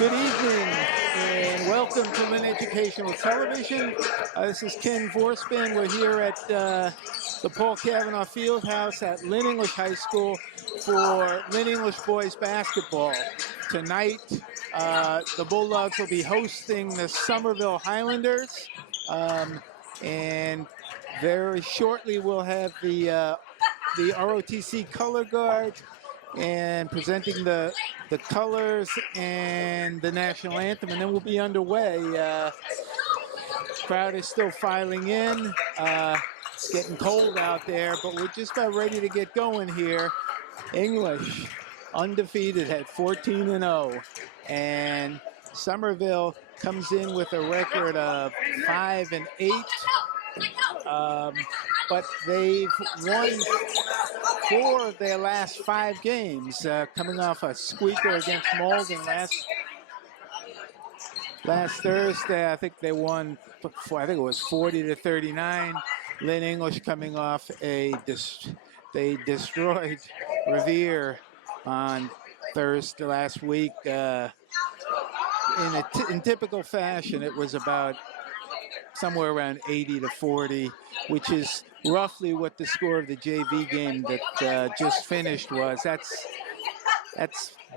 Good evening and welcome to Lynn Educational Television. This is Ken Vorspan. We're here at the Paul Cavanaugh Fieldhouse at Lynn English High School for Lynn English boys basketball. Tonight, the Bulldogs will be hosting the Somerville Highlanders, and very shortly we'll have the ROTC color guard and presenting the colors and the national anthem, and then we'll be underway. Crowd is still filing in. It's getting cold out there, but we're just about ready to get going here. English undefeated at 14-0, and Somerville comes in with a record of 5-8. But they've won 4 of their last 5 games, coming off a squeaker against Malden last Thursday. I think they won, I think it was 40-39. Lynn English coming off they destroyed Revere on Thursday last week. In typical fashion, it was about somewhere around 80-40, which is roughly what the score of the JV game that just finished was. That's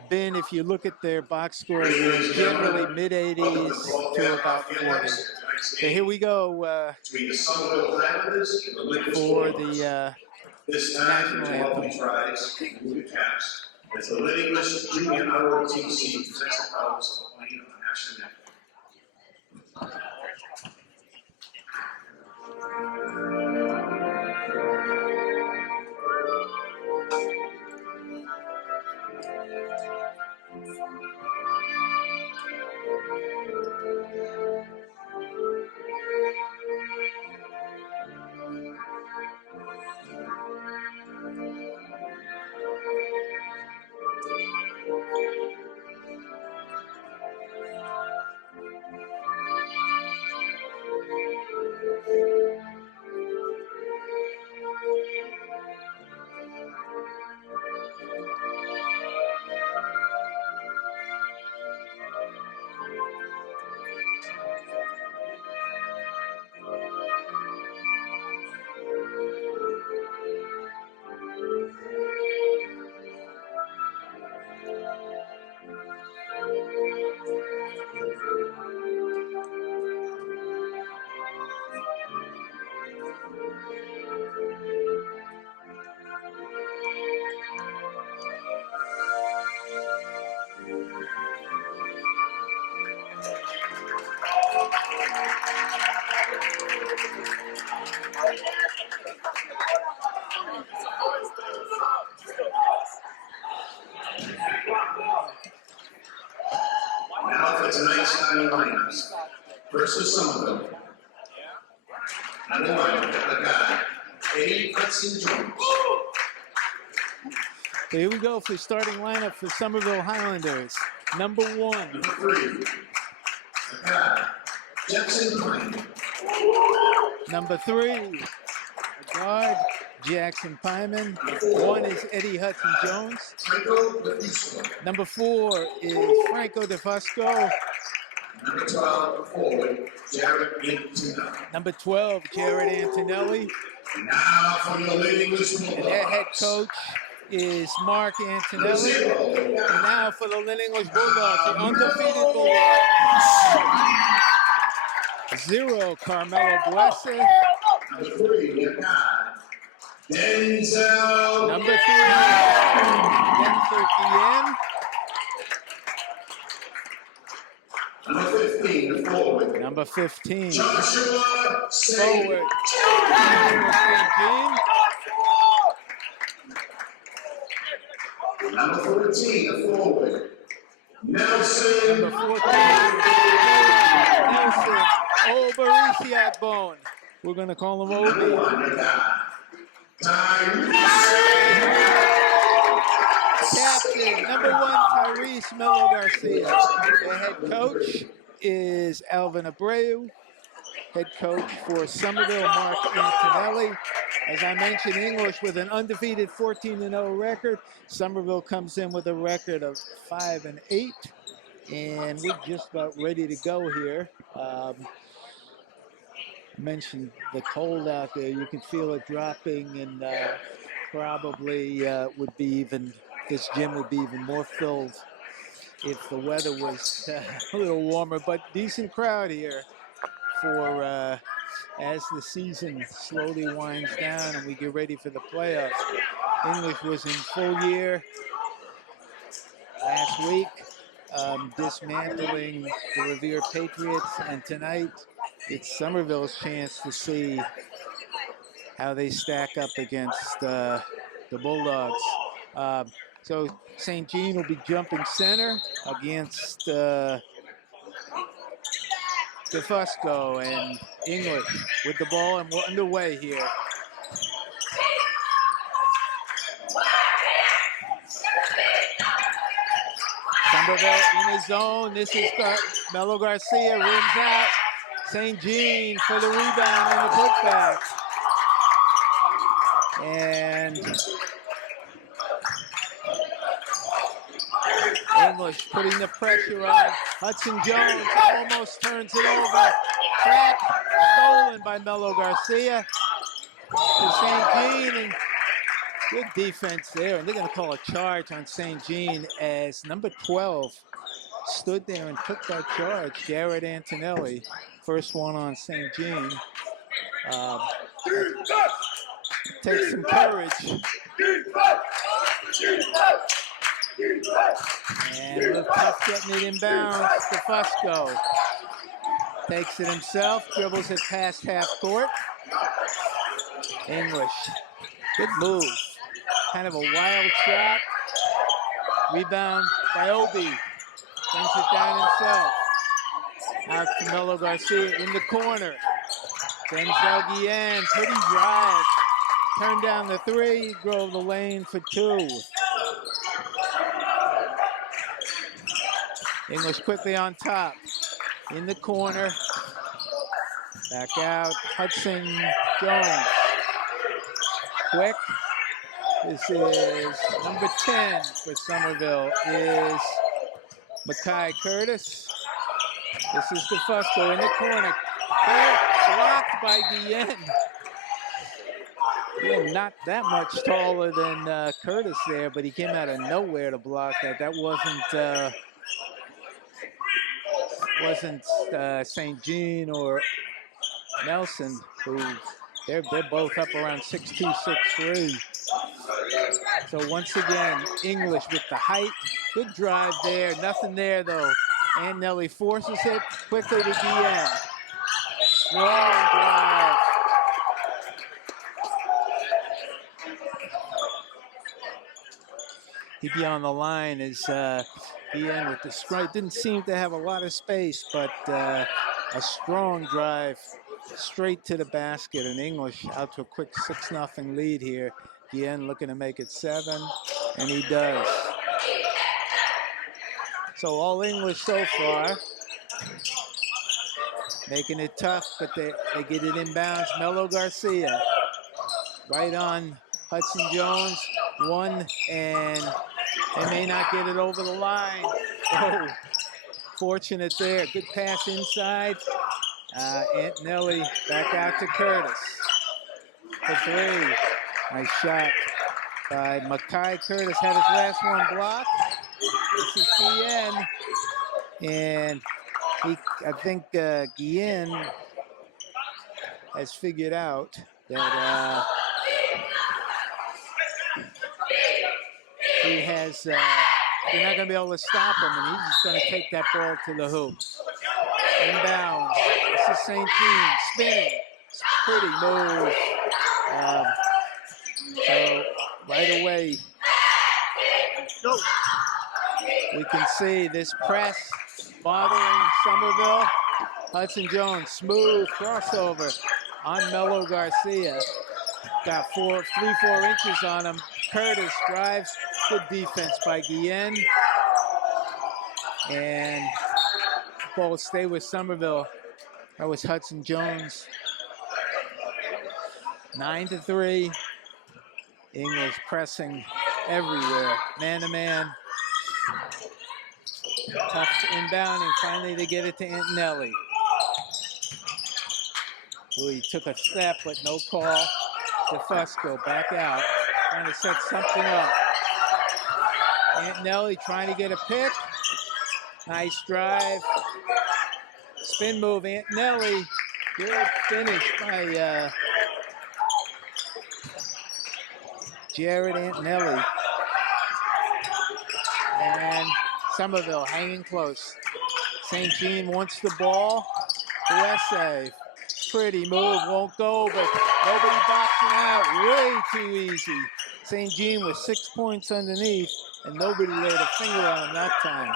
been, if you look at their box score, generally mid-80s to about 40. So here we go for the national anthem. It's the Lynn English Junior ROTC presents the colors of playing on the national anthem. Now for tonight's starting lineups. First is Somerville. Number 1, the guy, Eddie Hudson. Here we go for starting lineup for Somerville Highlanders. Number 1. Number 3, the guy, Jackson Pine. Number 3, the guard, Jackson Pyman. 1 is Eddie Hudson-Jones. Number 4 is Franco DeFusco. Number 12, the forward, Jared Antonelli. Number 12, Jared Antonelli. Now from the Lynn English Bulldogs. And their head coach is Mark Antonelli. And now for the Lynn English Bulldogs, the undefeated Bulldogs. 0, Carmelo Blessed. Number 3, the guy, Denzel. Number 3, Denzel Guillen. Number 15, the forward. Number 15, Joshua forward. Number 14, the forward. Nelson. Number 14, Nelson Oberisiagbone. We're going to call him Number Obi. 1, the guy, Captain, number 1, Tyrese Melo Garcia. The head coach is Alvin Abreu. Head coach for Somerville, Mark Antonelli. As I mentioned, English with an undefeated 14-0 record. Somerville comes in with a record of 5-8. And we're just about ready to go here. Mentioned the cold out there. You can feel it dropping, and probably would be even, this gym would be even more filled if the weather was a little warmer, but decent crowd here for as the season slowly winds down and we get ready for the playoffs. English was in full year last week, dismantling the Revere Patriots, and tonight it's Somerville's chance to see how they stack up against the Bulldogs. So St. Jean will be jumping center against DeFusco, and English with the ball, and we're underway here. Somerville in his zone. This is Melo Garcia, rims out. St. Jean for the rebound and the putback. And English putting the pressure on. Hudson Jones almost turns it over. Trap stolen by Melo Garcia to St. Jean, and good defense there. And they're going to call a charge on St. Jean as number 12 stood there and took that charge. Garrett Antonelli, first one on St. Jean. Takes some courage. And a little tough getting it inbounds. DeFusco takes it himself, dribbles it past half court. English, good move. Kind of a wild shot. Rebound by Obi. Brings it down himself. Out to Melo Garcia in the corner. Denzel Guillen, pretty drive. Turned down the three, drove the lane for two. English quickly on top. In the corner. Back out. Hudson Jones. Quick. This is number 10 for Somerville is Makai Curtis. This is DeFusco in the corner. Blocked by Guillen. Yeah, not that much taller than Curtis there, but he came out of nowhere to block that. That wasn't St. Jean or Nelson, who they're both up around 6'2", 6'3". So once again, English with the height. Good drive there. Nothing there, though. And Nelly forces it quickly to Guillen. Strong drive. He'd be on the line as Guillen with the strike. Didn't seem to have a lot of space, but a strong drive straight to the basket. And English out to a quick 6-0 lead here. Guillen looking to make it 7, and he does. So all English so far. Making it tough, but they get it inbounds. Melo Garcia right on Hudson Jones. One, and they may not get it over the line. Oh, fortunate there. Good pass inside. Antonelli back out to Curtis for 3. Nice shot by Makai. Curtis had his last one blocked. This is Guillen. And I think Guillen has figured out that he has, they're not going to be able to stop him, and he's just going to take that ball to the hoop. Inbound. This is St. Jean spinning. It's a pretty move. So right away, we can see this press bothering Somerville. Hudson Jones, smooth crossover on Melo Garcia. Got 3-4 inches on him. Curtis drives. Good defense by Guillen. And the ball will stay with Somerville. That was Hudson Jones. 9-3. English pressing everywhere. Man to man. Tough inbounding. Finally, they get it to Antonelli. Ooh, he took a step, but no call. DeFusco back out, trying to set something up. Antonelli trying to get a pick. Nice drive. Spin move, Antonelli. Good finish by Jared Antonelli. And Somerville hanging close. St. Jean wants the ball. USA. Pretty move, won't go, but nobody boxing out. Way too easy. St. Jean with 6 points underneath, and nobody laid a finger on him that time.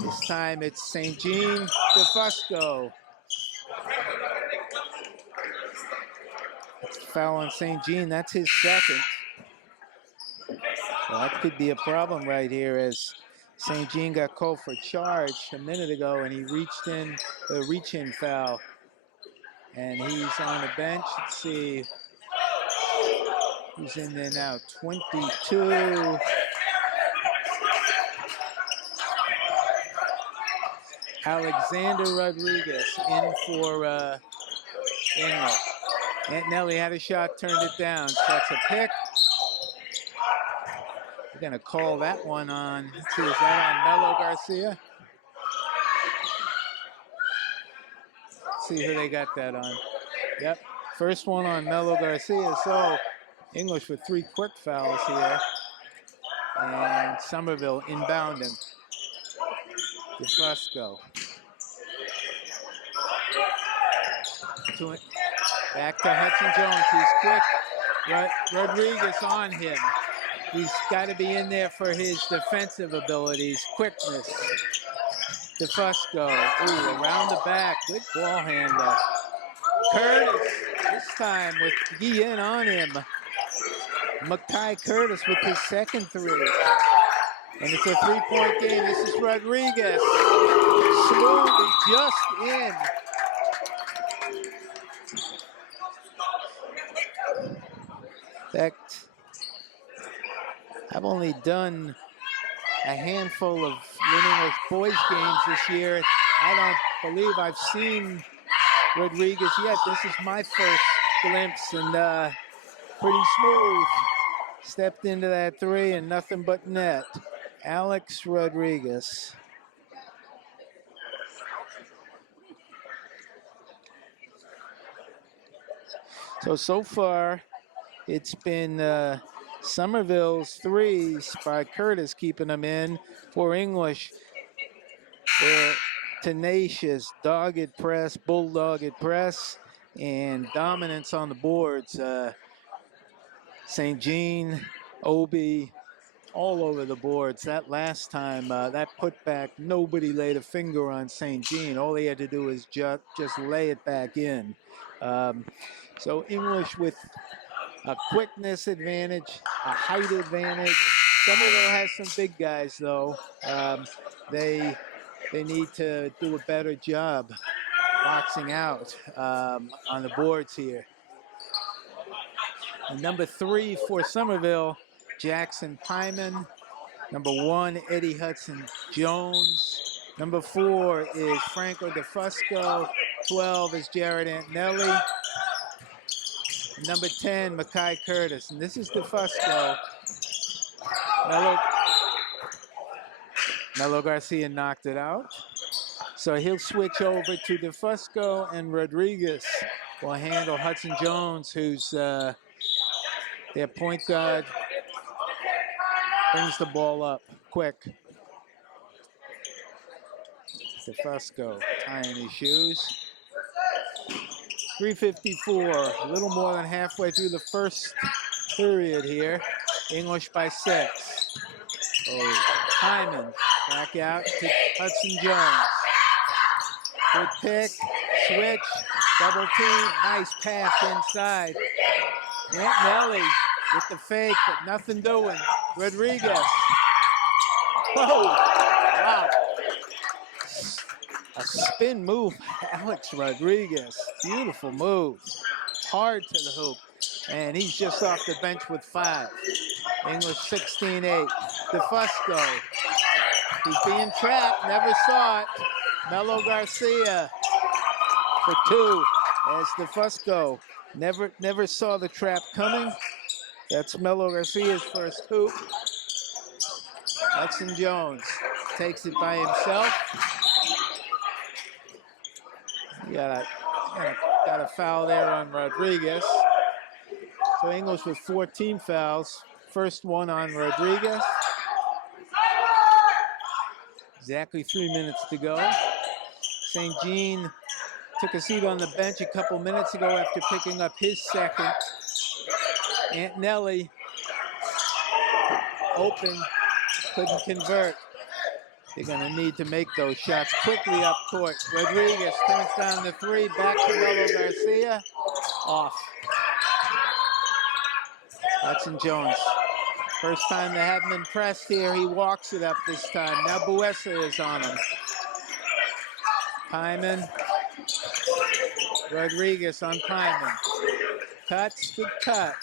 This time it's St. Jean, DeFusco. Foul on St. Jean, that's his second. Well, that could be a problem right here, as St. Jean got called for charge a minute ago, and he reached in a reach-in foul. And he's on the bench. Let's see who's in there now. 22. Alexander Rodriguez in for English. Antonelli had a shot, turned it down. Sets a pick. We're going to call that one on. Let's see, is that on Melo Garcia? Let's see who they got that on. Yep, first one on Melo Garcia. So English with 3 quick fouls here. And Somerville inbounding. DeFusco. Back to Hudson Jones. He's quick. Rodriguez on him. He's got to be in there for his defensive abilities. Quickness. DeFusco. Ooh, around the back. Good ball handler. Curtis, this time with Guillen on him. Makai Curtis with his second 3. And it's a 3-point game. This is Rodriguez. Smoothly just in. In fact, I've only done a handful of English boys games this year. I don't believe I've seen Rodriguez yet. This is my first glimpse, and pretty smooth. Stepped into that 3 and nothing but net. Alex Rodriguez. So far, it's been Somerville's 3s by Curtis keeping them in. For English, they're tenacious, dogged press, bulldogged press, and dominance on the boards. St. Jean, Obi, all over the boards. That last time, that putback, nobody laid a finger on St. Jean. All he had to do was just lay it back in. So English with a quickness advantage, a height advantage. Somerville has some big guys, though. They need to do a better job boxing out on the boards here. And number 3 for Somerville, Jackson Pyman. Number 1, Eddie Hudson Jones. Number 4 is Franco DeFusco. 12 is Jared Antonelli. Number 10, Makai Curtis. And this is DeFusco. Melo Garcia knocked it out. So he'll switch over to DeFusco, and Rodriguez will handle Hudson Jones, who's their point guard. Brings the ball up quick. DeFusco tying his shoes. 3:54, a little more than halfway through the first period here. English by 6. Oh, Hyman back out to Hudson Jones. Good pick, switch, double team, nice pass inside. Antonelli with the fake, but nothing doing. Rodriguez. Whoa, wow. A spin move, Alex Rodriguez. Beautiful move. Hard to the hoop. And he's just off the bench with 5. English 16-8. DeFusco. He's being trapped, never saw it. Melo Garcia for 2 as DeFusco never saw the trap coming. That's Melo Garcia's first hoop. Hudson Jones takes it by himself. You got a foul there on Rodriguez. So English with 14 fouls. First one on Rodriguez. Exactly 3 minutes to go. St. Jean took a seat on the bench a couple minutes ago after picking up his second. Antonelli open, couldn't convert. They're going to need to make those shots quickly up court. Rodriguez turns down the 3, back to Melo Garcia. Off. Hudson Jones. First time they haven't been pressed here. He walks it up this time. Now Buesa is on him. Hyman. Rodriguez on Hyman. Cuts, good cut.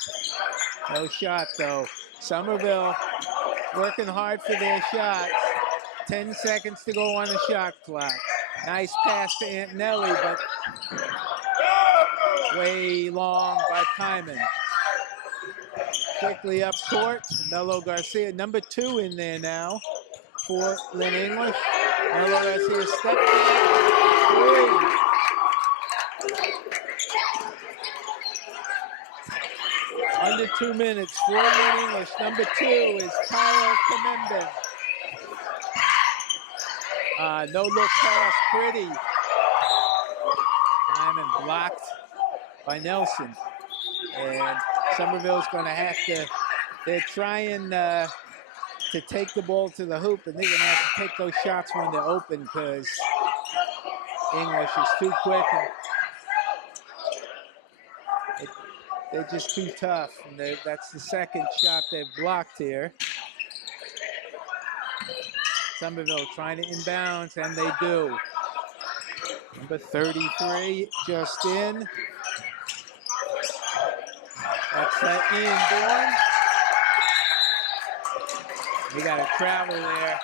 No shot though. Somerville working hard for their shots. 10 seconds to go on the shot clock. Nice pass to Antonelli, but way long by Hyman. Quickly up court, Melo Garcia, number 2 in there now for Lynn English. Melo Garcia step back, 3. Under 2 minutes for Lynn English. Number 2 is Kyle Kamemben. No look pass, pretty. Hyman blocked by Nelson. And Somerville's going to have to, they're trying to take the ball to the hoop, and they're going to have to take those shots when they're open because English is too quick. And they're just too tough. And that's the second shot they've blocked here. Somerville trying to inbounds, and they do. Number 33 just in. That's Ian Bourne. We got a travel there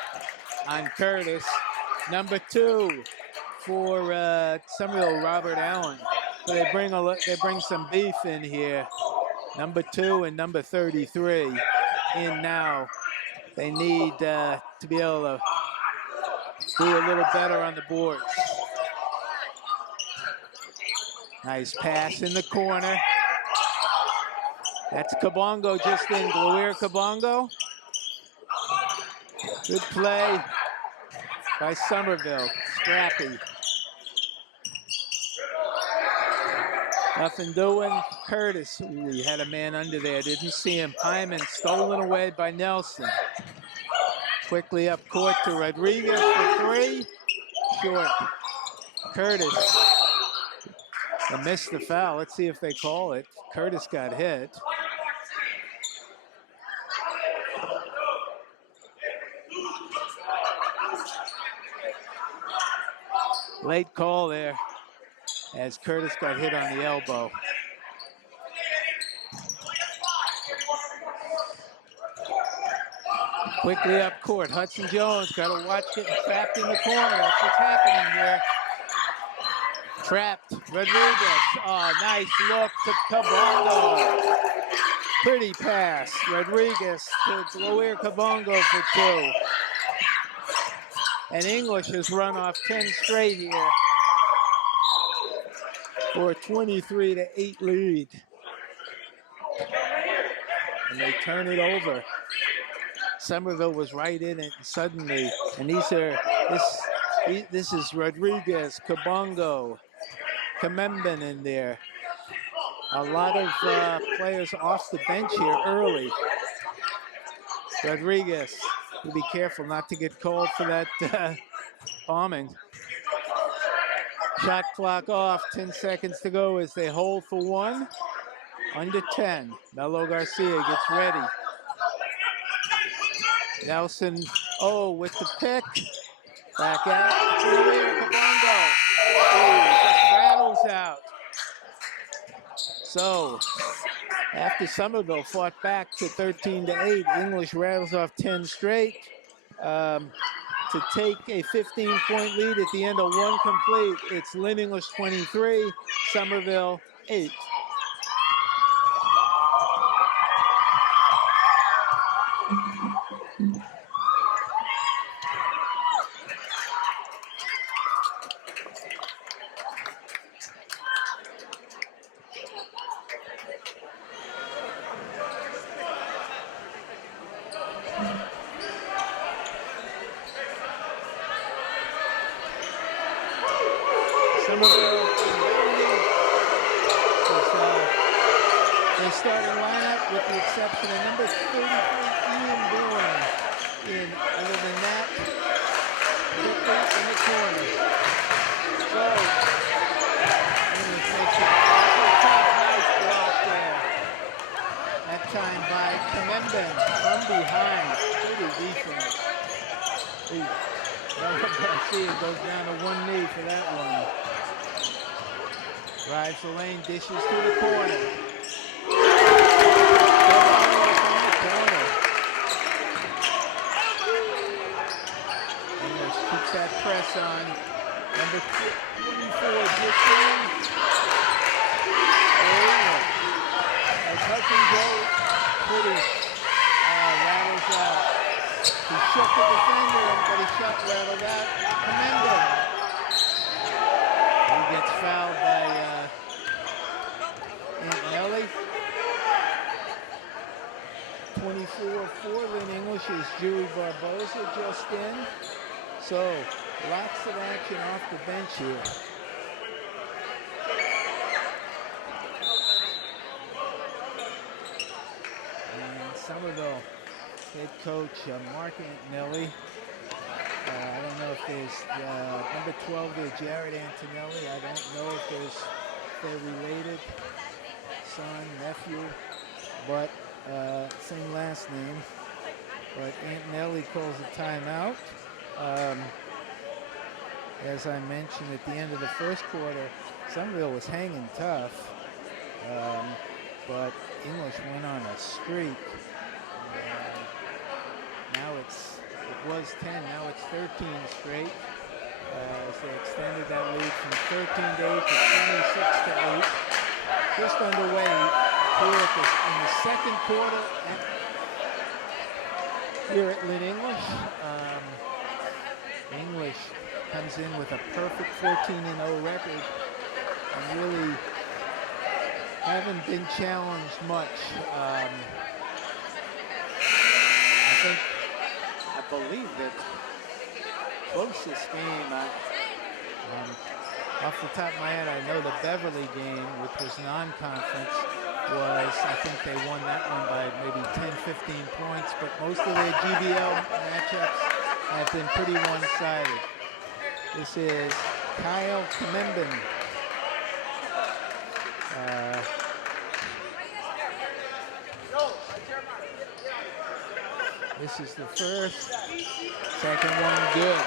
on Curtis. Number 2 for Somerville, Robert Allen. So they bring some beef in here. Number 2 and number 33 in now. They need to be able to do a little better on the boards. Nice pass in the corner. That's Kabongo just in, Gloria Kabongo. Good play by Somerville, scrappy. Nothing doing, Curtis. Ooh, he had a man under there, didn't see him. Hyman stolen away by Nelson. Quickly up court to Rodriguez for 3. Short. Curtis. They missed the foul. Let's see if they call it. Curtis got hit. Late call there as Curtis got hit on the elbow. Quickly up court, Hudson Jones got to watch getting trapped in the corner. That's what's happening here. Trapped, Rodriguez. Oh, nice look to Kabongo. Pretty pass, Rodriguez to Gloria Kabongo for 2. And English has run off 10 straight here for a 23-8 lead. And they turn it over. Somerville was right in it suddenly. And this is Rodriguez, Kabongo, Kamemben in there. A lot of players off the bench here early. Rodriguez, you be careful not to get called for that bombing. Shot clock off, 10 seconds to go as they hold for 1. Under 10, Melo Garcia gets ready. Nelson, with the pick. Back out, Kabongo. Just rattles out. So, after Somerville fought back to 13-8, English rattles off 10 straight. to take a 15-point lead at the end of one complete. It's Lynn English 23, Somerville 8. Somerville inbounding. Their starting lineup, with the exception of number 33, Ian Bourne. Other than that, Victor in the corner. So, English makes it awfully tough. Nice block there. That time by Kamemben from behind. Pretty decent. Noah Garcia goes down to one knee for that one. Drives the lane, dishes to the corner. From the corner. English keeps that press on. Number 24 just in. A touch and go. Pretty rattles out. He shook the defender, but he shot rattled out. Kamemben. He gets fouled by Antonelli. 24 for Lynn English is Julie Barbosa just in. So lots of action off the bench here. And Somerville head coach Mark Antonelli. I don't know if there's number 12 there, Jared Antonelli. I don't know if they're related, son, nephew, but same last name. But Antonelli calls a timeout. As I mentioned at the end of the first quarter, Somerville was hanging tough, but English went on a streak. Now it was 10, now it's 13 straight. So they extended that lead from 13 to 8 to 26 to 8. Just underway here in the second quarter here at Lynn English. English comes in with a perfect 14-0 record and really haven't been challenged much. I believe that closest game, off the top of my head, I know the Beverly game, which was non-conference, was, I think they won that one by maybe 10, 15 points, but most of their GBL matchups have been pretty one-sided. This is Kyle Kamemben. This is the first, second one good.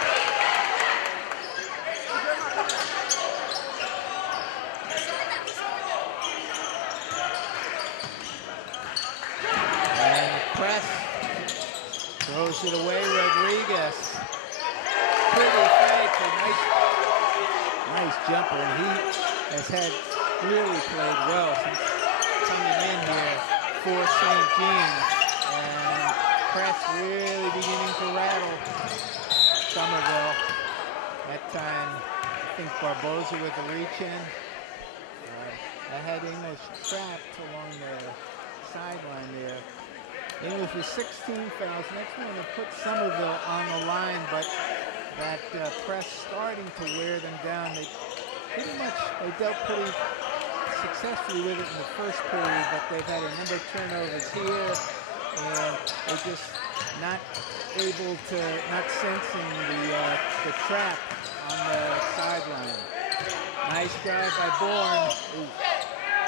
And the press throws it away, Rodriguez. Pretty fake, a nice jumper, and he has really played well since coming in here for St. Jean. Press really beginning to rattle Somerville. That time, I think Barbosa with the reach-in. I had English trapped along the sideline there. English with 16 fouls. Next one to put Somerville on the line, but that press starting to wear them down. They dealt pretty successfully with it in the first period, but they've had a number of turnovers here. And they're just not able to, not sensing the trap on the sideline. Nice drive by Bourne.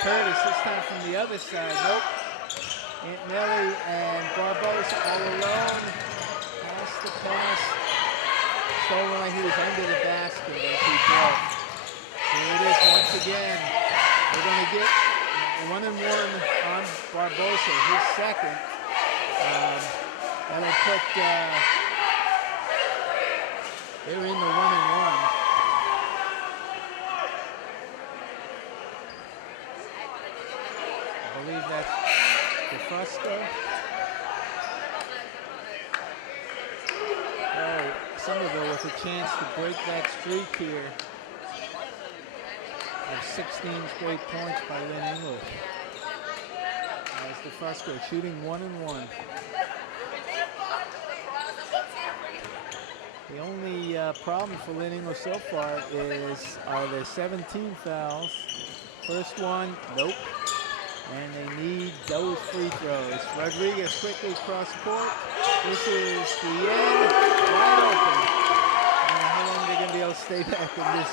Curtis this time from the other side. Nope. Antonelli and Barbosa all alone. Pass. Stolen like he was under the basket as he broke. Here it is once again. They're going to get 1-1 on Barbosa, his second. That'll put They're in the 1-1. I believe that's DeFusco. Oh, Somerville with a chance to break that streak here of 16 straight points by Lynn English. As DeFusco shooting 1-1. The only problem for Lynn English so far are their 17 fouls. First one, nope. And they need those free throws. Rodriguez quickly cross court. This is the end, wide open. And how long are they going to be able to stay back in this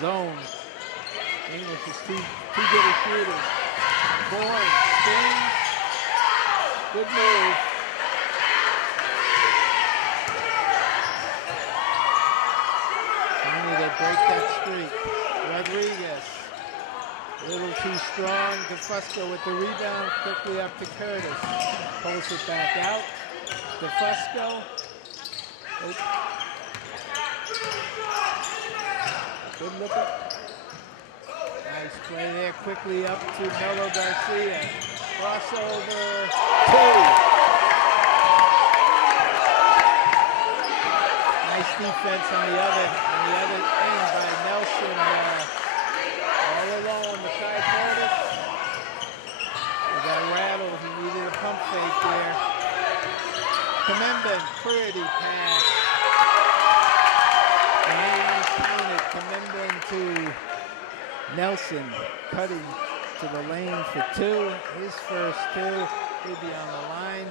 zone? English is too good a shooter. Bourne spins. Good move. Finally, they break that streak. Rodriguez, a little too strong. DeFusco with the rebound, quickly up to Curtis. Pulls it back out. DeFusco. Good looking. Nice play there, quickly up to Melo Garcia. Crossover, 2. Nice defense on the other end by Nelson. All alone, Makai Curtis. He got rattled. He needed a pump fake there. Kamemben, pretty pass. And Kamemben to Nelson, cutting to the lane for 2. His first 2. He'll be on the line.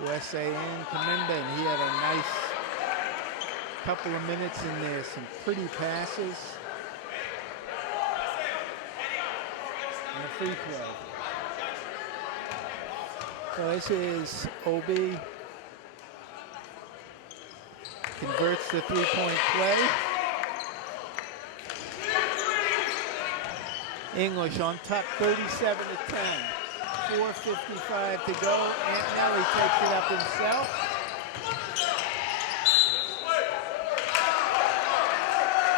USA in Kamemben. He had a nice couple of minutes in there. Some pretty passes. And a free throw. So this is OB. Converts the 3-point play. English on top, 37-10. 4:55 to go. Antonelli takes it up himself.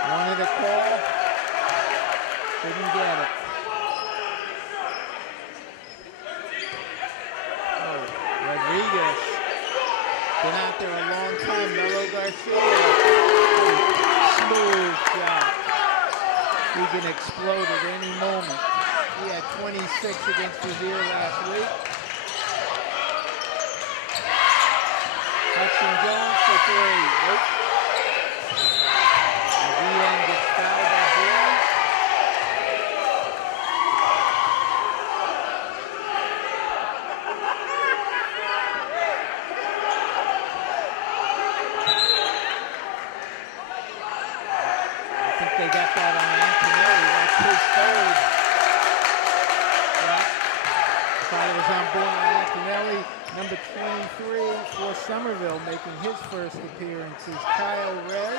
Wanted a call. Didn't get it. Oh, Rodriguez. Been out there a long time. Melo Garcia. Smooth shot. He can explode at any moment. He had 26 against Revere last week. Hudson Jones for 3. Nope. The DN gets fouled by Bourne. I think they got that on Antonelli. That's his third. Thought it was on Bourne and Antonelli. Number 23 for Somerville, making his first appearance, is Kyle Ray.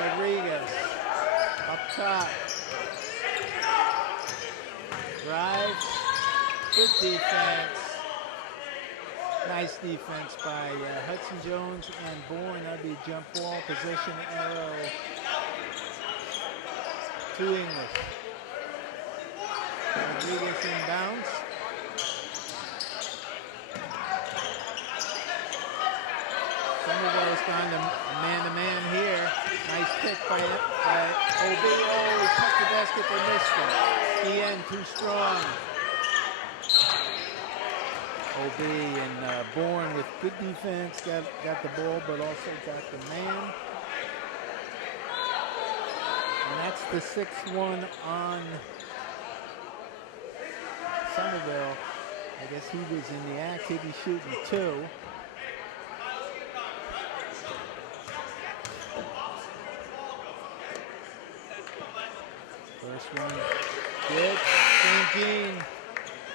Rodriguez up top. Drives. Good defense. Nice defense by Hudson Jones and Bourne. That'd be jump ball position arrow to English. Rodriguez inbounds. Somerville's gone to man-to-man here. Nice pick by OB. Oh, he touched the basket, they missed it. EN too strong. OB and Bourne with good defense. Got the ball, but also got the man. And that's the 6-1 on Somerville. I guess he was in the act. He'd be shooting 2. First one, good. St. Jean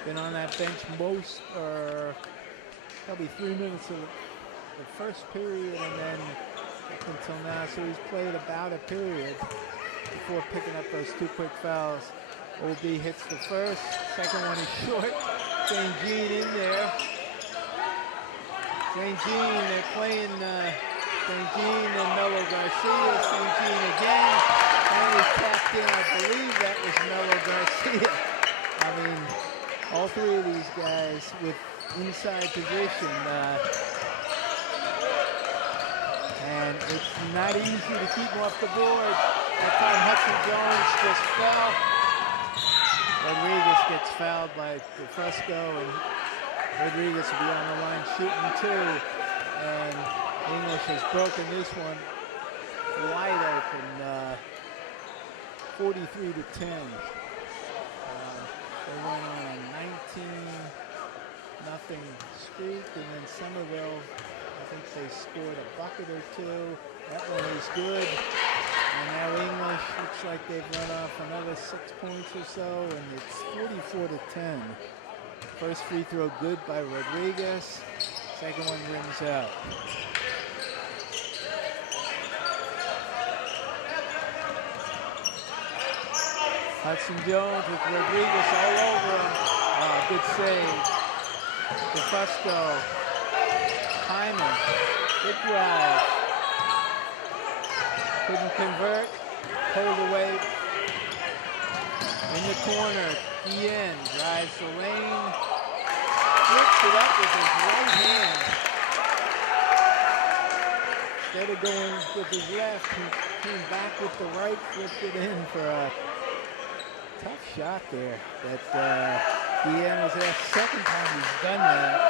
been on that bench most, probably 3 minutes of the first period, and then up until now. So he's played about a period before picking up those 2 quick fouls. OB hits the first, second one is short. St. Jean in there. St. Jean, they're playing St. Jean and Melo Garcia. St. Jean again. Finally tapped in. I believe that was Melo Garcia. I mean, all three of these guys with inside position. And it's not easy to keep them off the board. That time Hudson Jones just fell. Rodriguez gets fouled by DeFusco, and Rodriguez will be on the line shooting two. And English has broken this one wide open, 43-10. They went on a 19-0 streak, and then Somerville, I think they scored a bucket or two. That one is good. And now English looks like they've run off another 6 points or so, and it's 44-10. First free throw good by Rodriguez. Second one rims out. Hudson Jones with Rodriguez all over him. Good save. DeFusco. Hyman. Good drive. Couldn't convert. Pulled away. In the corner. Ian drives the lane. Flips it up with his right hand. Instead of going with his left, he came back with the right, flipped it in for a tough shot there. That Ian was the second time he's done that.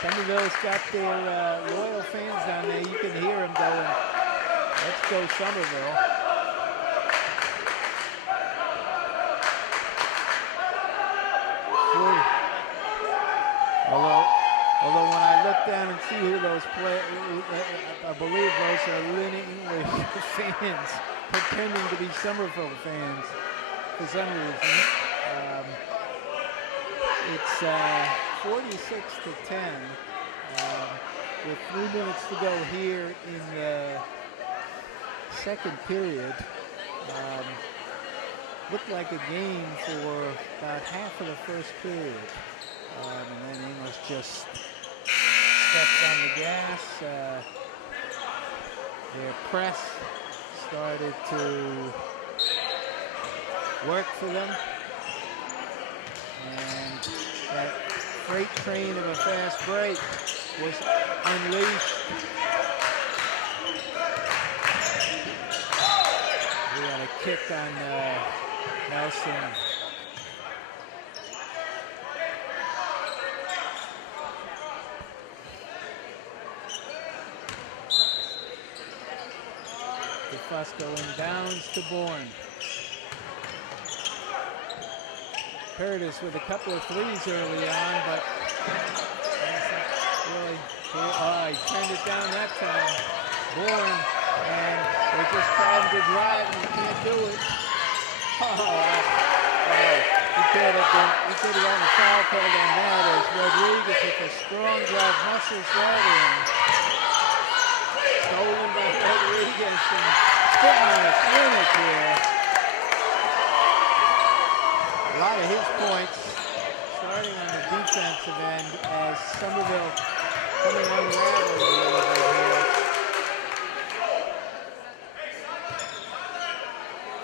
Somerville's got their loyal fans down there. You can hear them going, "Let's go Somerville." Although when I look down and see who those play, I believe those are Lynn English fans pretending to be Somerville fans for some reason. It's 46-10 with 3 minutes to go here in the second period. Looked like a game for about half of the first period. And then English just stepped on the gas. Their press started to work for them. And that freight train of a fast break was unleashed. We got a kick on Nelson. DeFusco inbounds to Bourne. Curtis with a couple of threes early on, but really, he turned it down that time. Bourne, and they're just trying to drive and he can't do it. He could have gotten a foul called on that as Rodriguez with a strong drive muscles that in. Stolen by Rodriguez and putting on a clinic here. A lot of his points starting on the defensive end as Somerville coming unraveled a little bit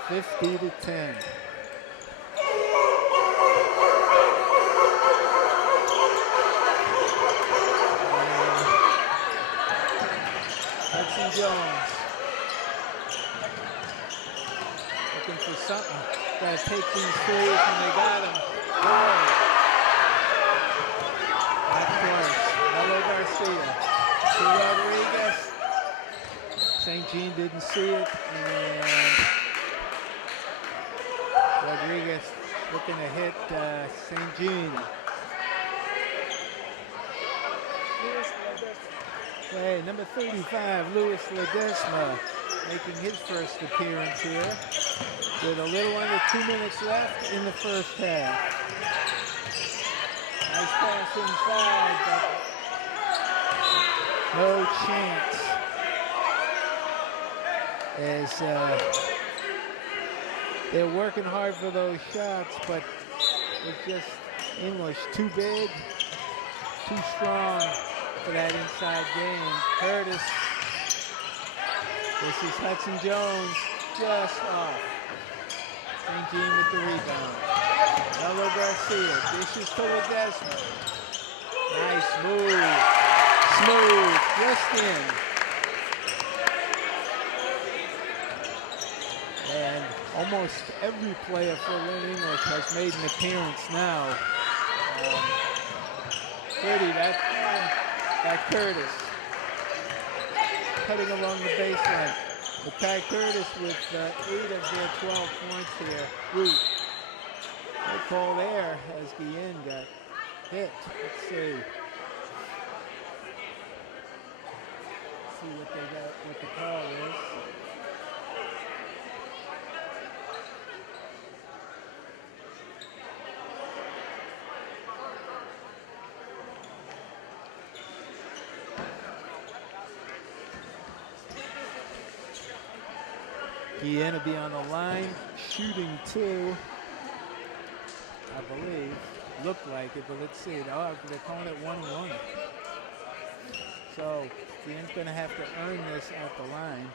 here. 50-10. Hudson Jones looking for something. Got to take these threes and they got him. Boy. Back course. Melo Garcia. To Rodriguez. St. Jean didn't see it. And Rodriguez looking to hit St. Jean. Hey, number 35, Louis Ledesma, making his first appearance here with a little under 2 minutes left in the first half. Nice pass inside, but no chance. As they're working hard for those shots, but was just English too big, too strong for that inside game. Curtis, this is Hudson Jones, just off. St. Jean with the rebound. Melo Garcia dishes to Ledesma. Nice move. Smooth, just in. And almost every player for Lynn English has made an appearance now. That Curtis. Cutting along the baseline. Makai Curtis with 8 of their 12 points here. Root. No call there as Guillen got hit. Let's see. What they got, what the call is. Guillen will be on the line, shooting 2, I believe. Looked like it, but let's see. Oh, they're calling it 1-1. So Guillen's going to have to earn this at the line.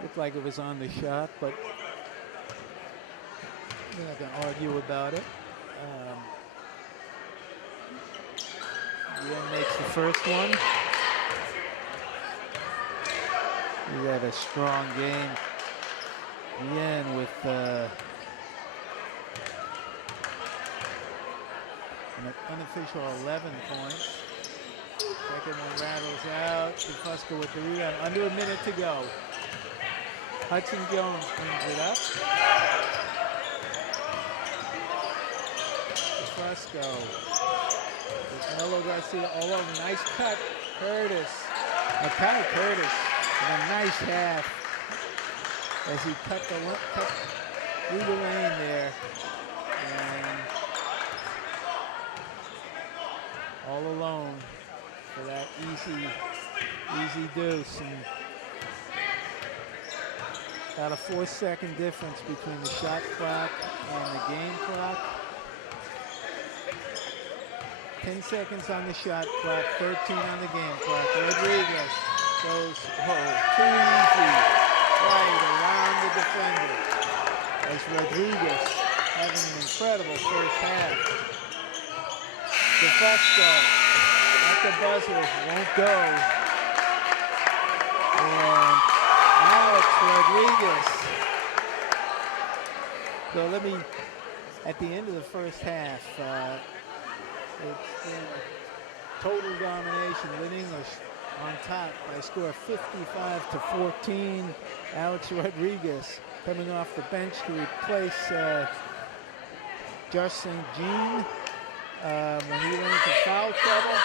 Looked like it was on the shot, but we're not going to argue about it. Guillen makes the first one. He's had a strong game. Guillen with an unofficial 11 points. Second one rattles out. DeFusco with the rebound. Under a minute to go. Hudson Jones brings it up. DeFusco with Melo Garcia all over. Nice cut. Curtis. Makai Curtis with a nice half as he cut through the lane there. And all alone for that easy deuce. And about a 4-second difference between the shot clock and the game clock. 10 seconds on the shot clock, 13 on the game clock. Rodriguez goes, too easy, right around the defender. As Rodriguez having an incredible first half. DeFusco at the buzzer, won't go. And Alex Rodriguez. So let me, at the end of the first half, it's been total domination. Lynn English on top by a score of 55-14. Alex Rodriguez coming off the bench to replace Josh St. Jean when he went into foul trouble.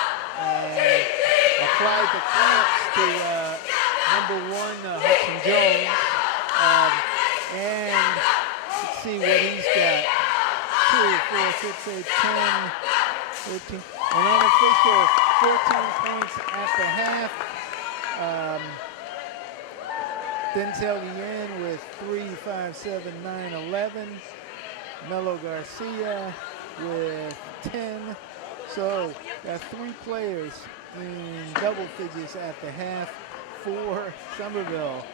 Applied the clamps to number 1, Hudson Jones. And let's see what he's got. 2, 4, 6, 8, 10. 13, an unofficial 14 points at the half. Denzel Guillen with 3, 5, 7, 9, 11. Melo Garcia with 10. So got 3 players in double figures at the half for Somerville.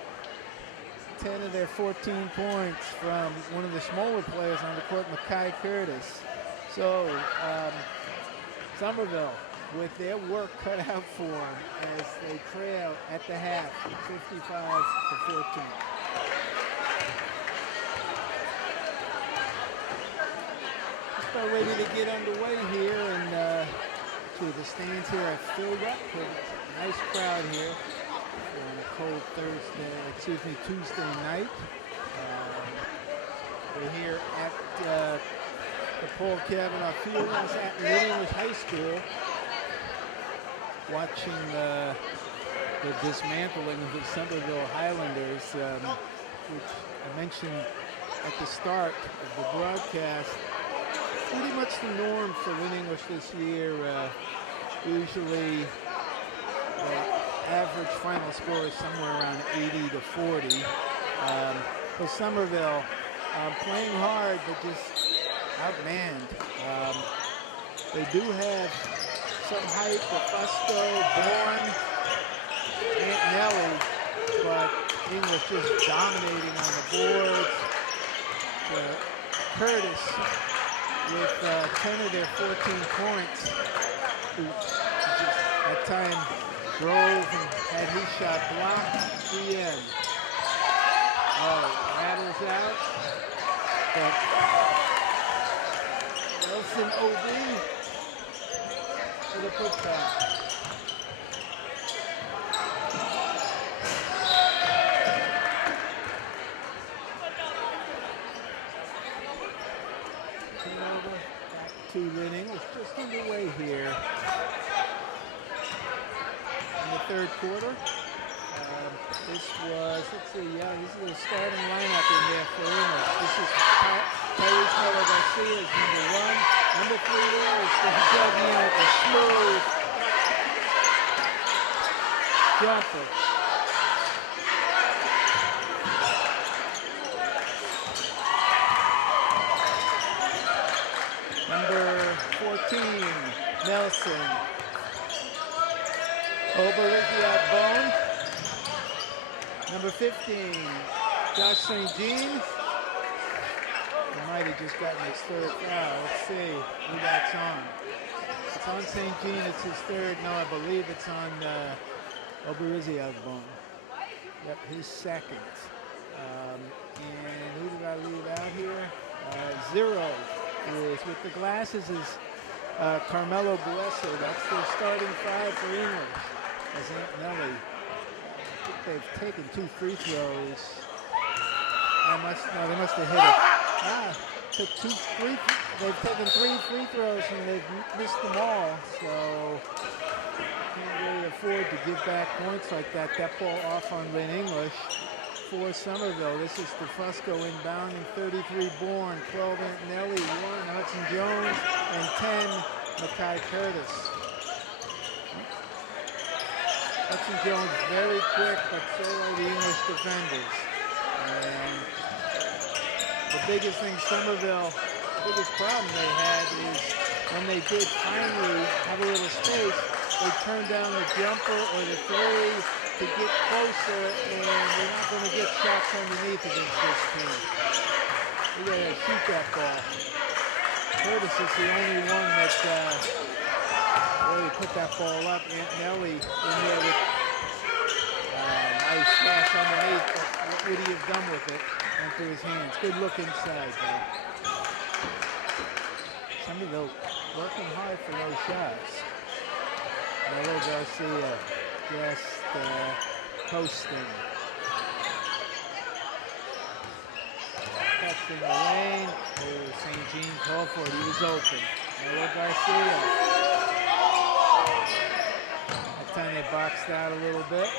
10 of their 14 points from one of the smaller players on the court, Makai Curtis. So Somerville with their work cut out for them as they trail at the half, 55-14. Just about ready to get underway here, and the stands here are filled up with a nice crowd here on a cold Tuesday night. We're here at the Paul Cavanaugh Field at Lynn English High School, watching the dismantling of the Somerville Highlanders, which I mentioned at the start of the broadcast. Pretty much the norm for Lynn English this year. Usually the average final score is somewhere around 80-40. For Somerville, playing hard, but just outmanned. They do have some height, Fusco, Bourne, Aunt Nelly, but English just dominating on the boards. Curtis with 10 of their 14 points, who just at time drove and had his shot blocked. The end. Oh, rattles out. But Nelson OB for the putback. To Linning was just underway here in the third quarter. This was, let's see, this is the starting lineup in there for English. This is Tyrese Miller Garcia is number 1. Number 3 there is Doug Young, a smooth jumper. Number 14, Nelson. Oberisiak Bone. Number 15, Josh St. Jean. He might have just gotten his third foul. Let's see who that's on. It's on St. Jean. It's his third. No, I believe it's on Oberisiak Bone. Yep, his second. And who did I leave out here? Zero is with the glasses is Carmelo Bueso. That's their starting 5 for English. As Aunt Nelly. I think they've taken 2 free throws. They must have hit it. They've taken 3 free throws and they've missed them all. So can't really afford to give back points like that. That ball off on Lynn English. For Somerville, this is DeFusco inbounding, 33 Bourne, 12 Aunt Nelly, 1 Hudson Jones, and 10 Makai Curtis. Hudson Jones very quick, but so are the English defenders. And the biggest thing Somerville, the biggest problem they had is when they did finally have a little space, they turned down the jumper or the 3 to get closer, and you're not going to get shots underneath against this team. We got to shoot that ball. Curtis is the only one that really put that ball up. Aunt Nelly in there with nice slash underneath. What would he have done with it? Went through his hands. Good look inside, though. Somerville working hard for those shots. Melo Garcia just coasting. Catching the lane. Oh, St. Jean called for it. He was open. Melo Garcia. That time they boxed out a little bit.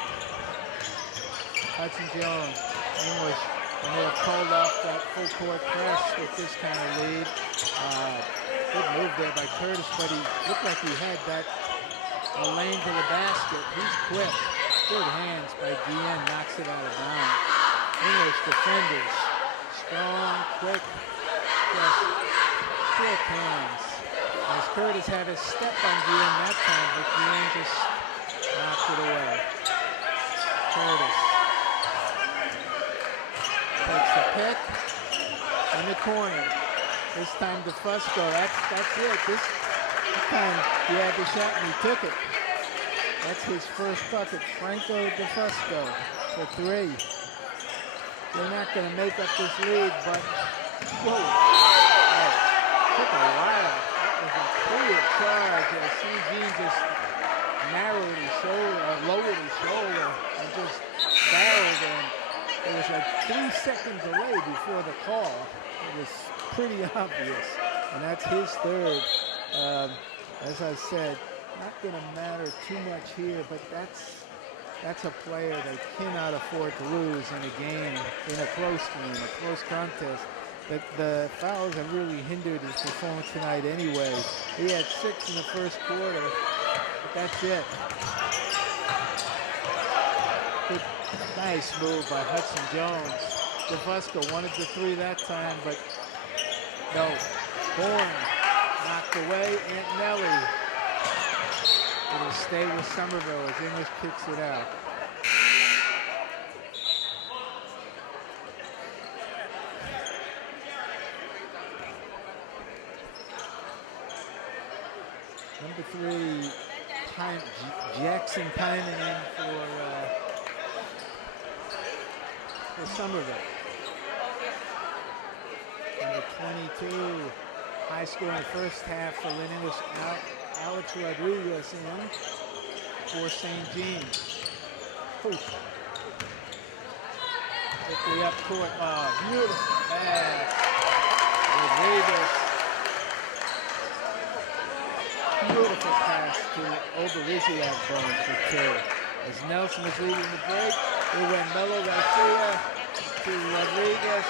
Hudson Jones, English, and they have pulled off that full court press with this kind of lead. Good move there by Curtis, but he looked like he had that lane to the basket. He's quick. Good hands by Guillen, knocks it out of bounds. English defenders, strong, quick, just quick hands. As Curtis had a step on Guillen that time, but Guillen just knocked it away. Curtis takes the pick in the corner. This time DeFusco, that's it. This time he had the shot and he took it. That's his first bucket. Franco DeFusco for 3. They're not going to make up this lead, but whoa, that took a while. That was a clear charge. St. Jean just narrowed his shoulder, lowered his shoulder, and just barreled in. There was a 3-second delay before the call. It was pretty obvious, and that's his third. As I said, not going to matter too much here, but that's a player they cannot afford to lose in a game, in a close contest. But the fouls have really hindered his performance tonight anyway. He had 6 in the first quarter, but that's it. Good, nice move by Hudson Jones. DeFusco wanted the three that time, but no. Bourne knocked away. Antonelli. It'll stay with Somerville as English kicks it out. Number 3, Jackson Pyman in for Somerville. Number 22, high score in the first half for Lynn English, Alex Rodriguez in for St. Jean. Quickly up court. Oh, beautiful pass. Rodriguez. Beautiful pass to Oberiziak Bones for 2. As Nelson was leading the break, it went Melo Garcia to Rodriguez.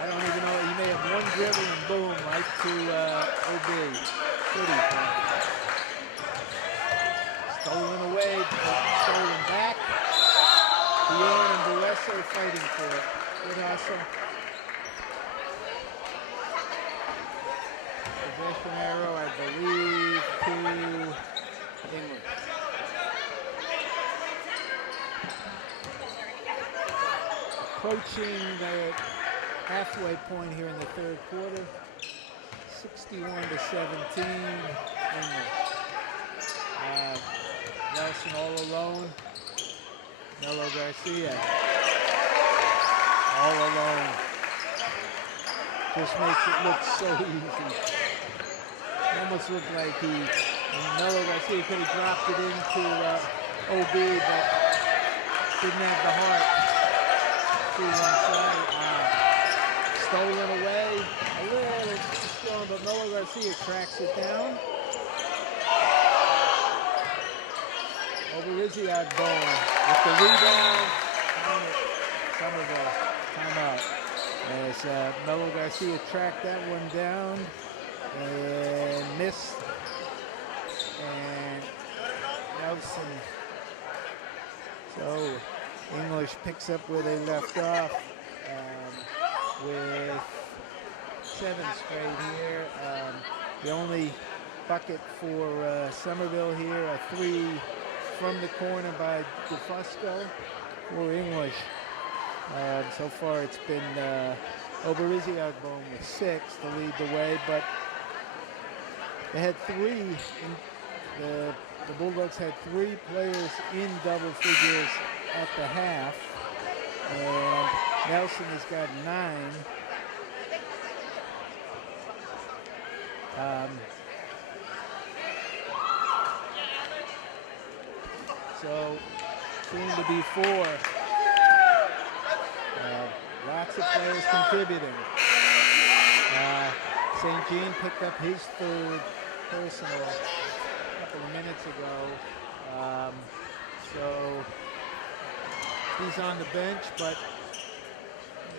I don't even know, he may have one dribble and boom, right to OB. Pretty pass. Stolen away, stolen back. Bjorn and Bueso fighting for it. Good hustle. Possession arrow, I believe, to England. Approaching the halfway point here in the third quarter. 61-17, England. Nelson all alone. Melo Garcia all alone. Just makes it look so easy. Almost looked like Melo Garcia could have dropped it into OB, but didn't have the heart. To one side. Stolen away. A little strong, but Melo Garcia tracks it down. Oberiziak Bone with the rebound. Somerville, timeout. As Melo Garcia tracked that one down and missed. And Nelson. So English picks up where they left off with 7 straight here. The only bucket for Somerville here, a 3 from the corner by DeFusco for English. So far it's been Oberiziak Bone with 6 to lead the way, but they had 3. The Bulldogs had 3 players in double figures at the half, and Nelson has got 9. So soon to be 4. Lots of players contributing. St. Jean picked up his 3rd personal a couple of minutes ago. So he's on the bench, but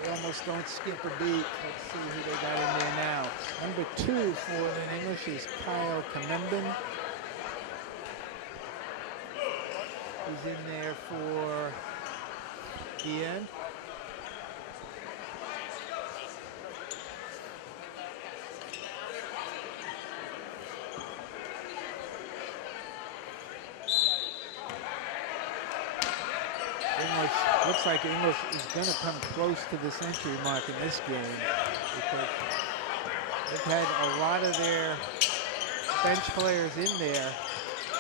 they almost don't skip a beat. Let's see who they got in there now. Number 2 for the English is Kyle Kamembin. He's in there for the end. English, looks like English is going to come close to the century mark in this game because they've had a lot of their bench players in there.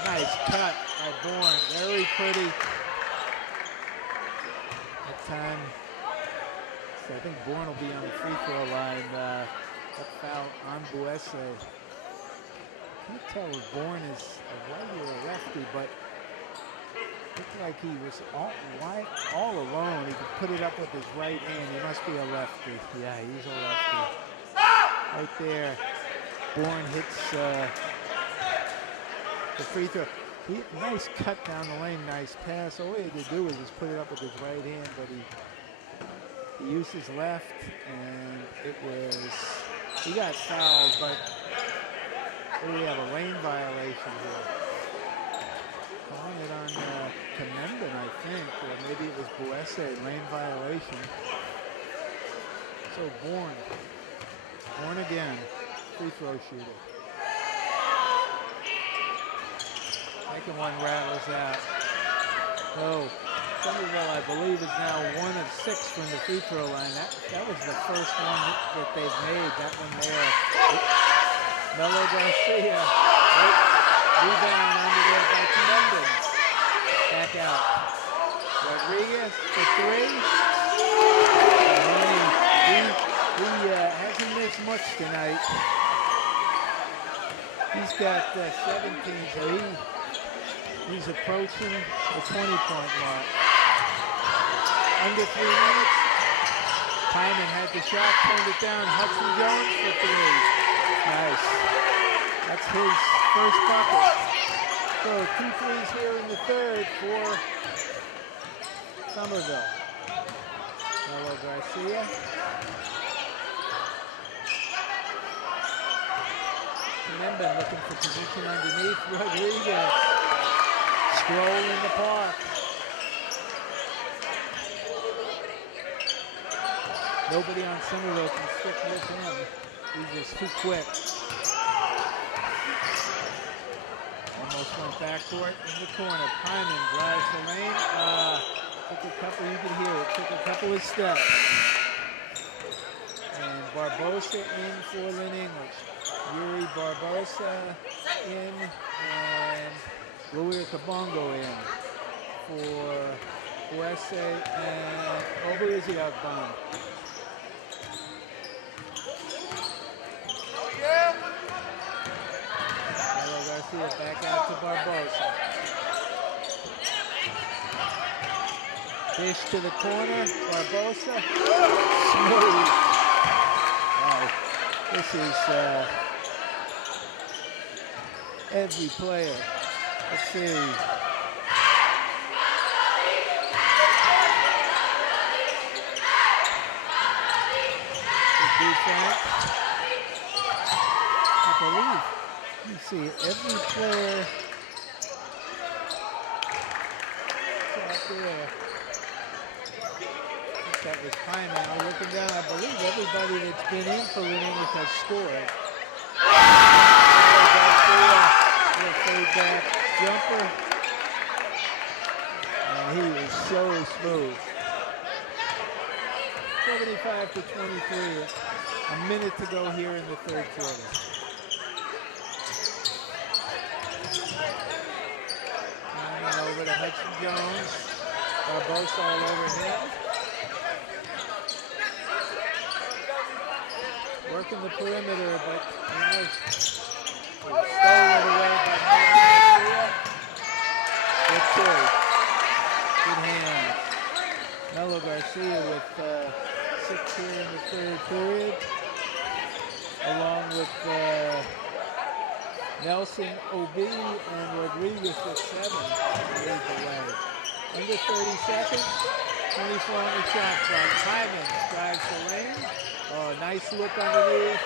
Nice cut by Bourne, very pretty. That time, so I think Bourne will be on the free throw line. That foul on Buese. Can't tell if Bourne is a righty or a lefty, but looked like he was all alone. He could put it up with his right hand. He must be a lefty. Yeah, he's a lefty. Right there, Bourne hits the free throw. Nice cut down the lane, nice pass. All he had to do was just put it up with his right hand, but he used his left, and he got fouled, but we have a lane violation here. Calling it on Kamembin, I think, or maybe it was Buese, lane violation. So Born again, free throw shooter. Second one rattles out. So Somerville, I believe, is now 1 of 6 from the free throw line. That was the first one that they've made. That one there. Melo Garcia. Rebound under there by Commendon. Back out. Rodriguez for 3. He hasn't missed much tonight. He's got 17, so he's approaching the 20-point mark. Under 3 minutes. Hyman had the shot, turned it down. Hudson Jones for 3. Nice. That's his first bucket. So 2 threes here in the third for Somerville. Melo Garcia. Membin looking for position underneath. Rodriguez. Stroll in the park. Nobody on Somerville can stick with him. He's just too quick. Almost went backcourt in the corner. Hyman drives the lane. Took a couple, you can hear it, took a couple of steps. And Barbosa in for Lynn English. Yuri Barbosa in and Louis Kabongo in for Wesse and Obuizi Agban. Melo Garcia back out to Barbosa. Dish to the corner, Barbosa. Smooth. Wow. This is every player. Let's see. Good defense. I believe. You see every player. It's out there. That was Hyman. I'm looking down. I believe everybody that's been in for Lynn English has scored. Third back jumper. And he is so smooth. 75 to 23. A minute to go here in the third quarter. And over to Hudson Jones. Barbosa all over him. Working the perimeter, but English stolen away by Garcia. With 2. Good hands. Melo Garcia with 6 here in the third period, along with Nelson, Obi, and Rodriguez with 7 lead the way. Under 30 seconds, 24 on the shot clock. Hyman drives the lane. Oh, nice look underneath.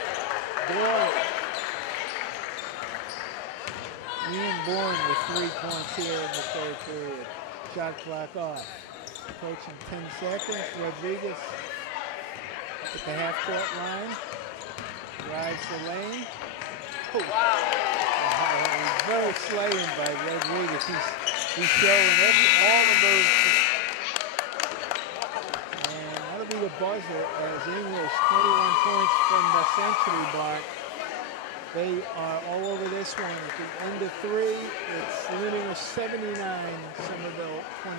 Ian Bourne with 3 points here in the third period. Shot clock off. Approaching 10 seconds. Rodriguez at the half-court line. Drives the lane. Oh. Wow. Very slaying by Rodriguez. He's showing all the moves. The buzzer as English 21 points from the century mark. They are all over this one. At the end of 3, it's Lynn English 79, Somerville 25.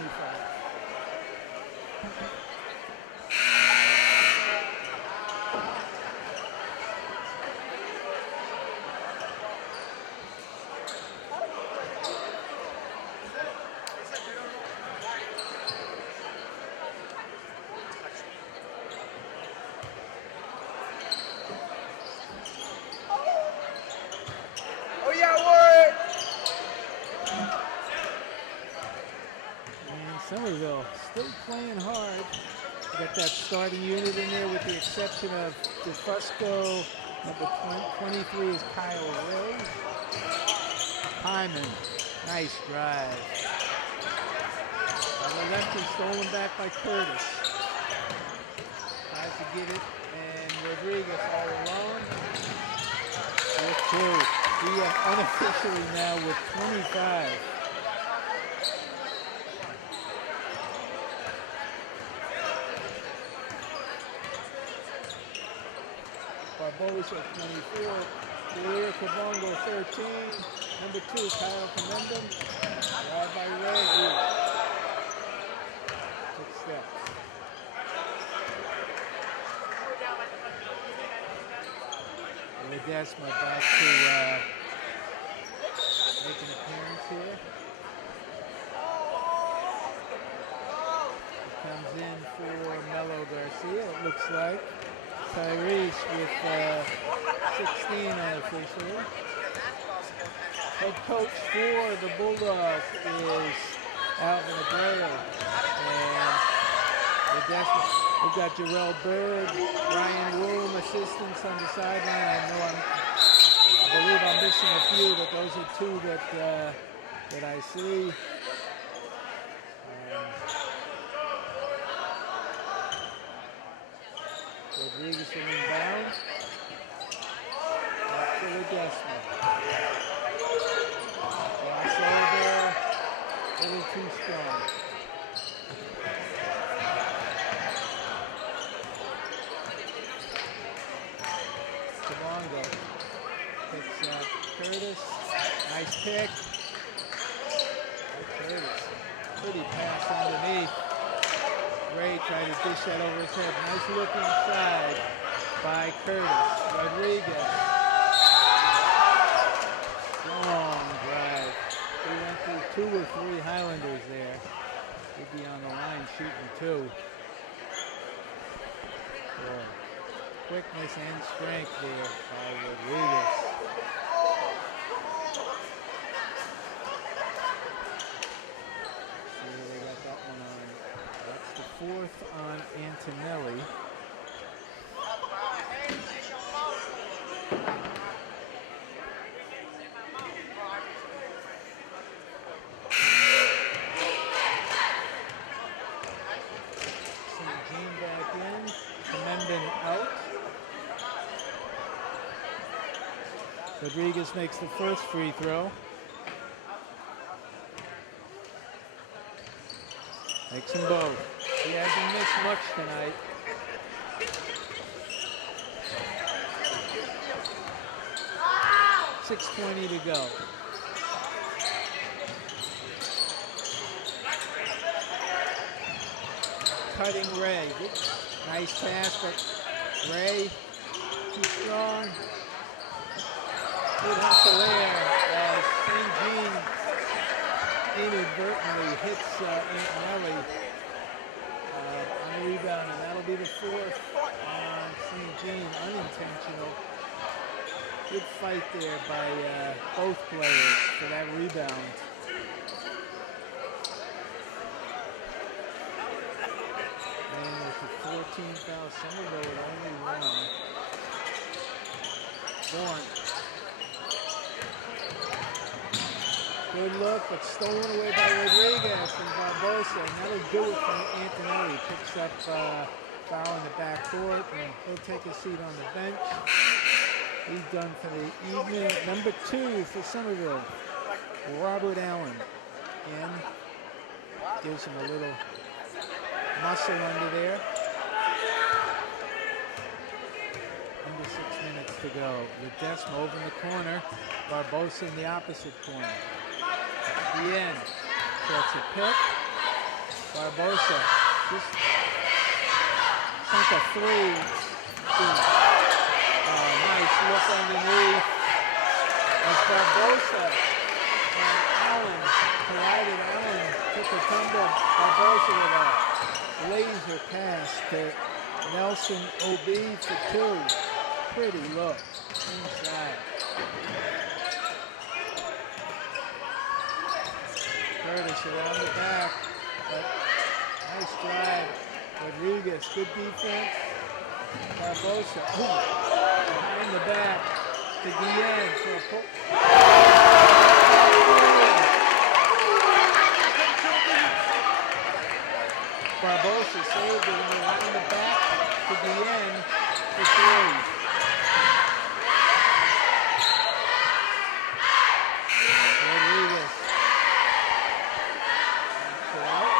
Somerville still playing hard. Got that starting unit in there with the exception of DeFusco. Number 23 is Kyle Ray. Hyman, nice drive. On the left is stolen back by Curtis. Tries to get it, and Rodriguez all alone with 2. He unofficially now with 25. Barbosa 24, Career Cabongo 13, number 2 Kyle Commendum, drive by Ray, 6 steps. Ledesma back to make an appearance here. He comes in for Melo Garcia, it looks like. Tyrese with 16 unofficially. Head coach for the Bulldogs is Alvin Abreu. And we've got Jarrell Bird, Ryan Woom, assistants on the sideline. I believe I'm missing a few, but those are 2 that I see. Rodriguez will inbound. Back to Ledesma. Crossover. A little too strong. Cabongo picks up Curtis. Nice pick. Curtis. Pretty pass underneath. Ray tried to dish that over his head. Nice look inside by Curtis. Rodriguez. Strong drive. He went through 2 or 3 Highlanders there. He'd be on the line shooting 2. Boy. Quickness and strength there by Rodriguez. See, they got that one on. That's the 4th on Antonelli. St. Jean back in. Commendon out. Rodriguez makes the first free throw. Makes them both. He hasn't missed much tonight. .620 to go. Cutting Ray. Nice pass, but Ray too strong. Good hustle there as St. Jean inadvertently hits Antonelli on the rebound, and that'll be the 4th on St. Jean, unintentional. Good fight there by both players for that rebound. And with the 14 foul, Somerville with only 1. Born. Good look, but stolen away by Rodriguez and Barbosa, and that'll do it for Antonelli. Picks up foul in the backcourt, and he'll take a seat on the bench. He's done for the evening. Number 2 for Somerville, Robert Allen. In, gives him a little muscle under there. Under 6 minutes to go. Ledesma over in the corner, Barbosa in the opposite corner. The end. So it's a pick. Barbosa just sunk a 3. Nice look underneath. As Barbosa and Allen collided. Allen took a tumble. Barbosa with a laser pass to Nelson O.B. for 2. Pretty look inside. Curtis around the back, but nice drive. Rodriguez, good defense. Barbosa, behind the back to Guillen for a pull. Barbosa saved it around the back. to the end for three. Rodriguez. Knocks it out.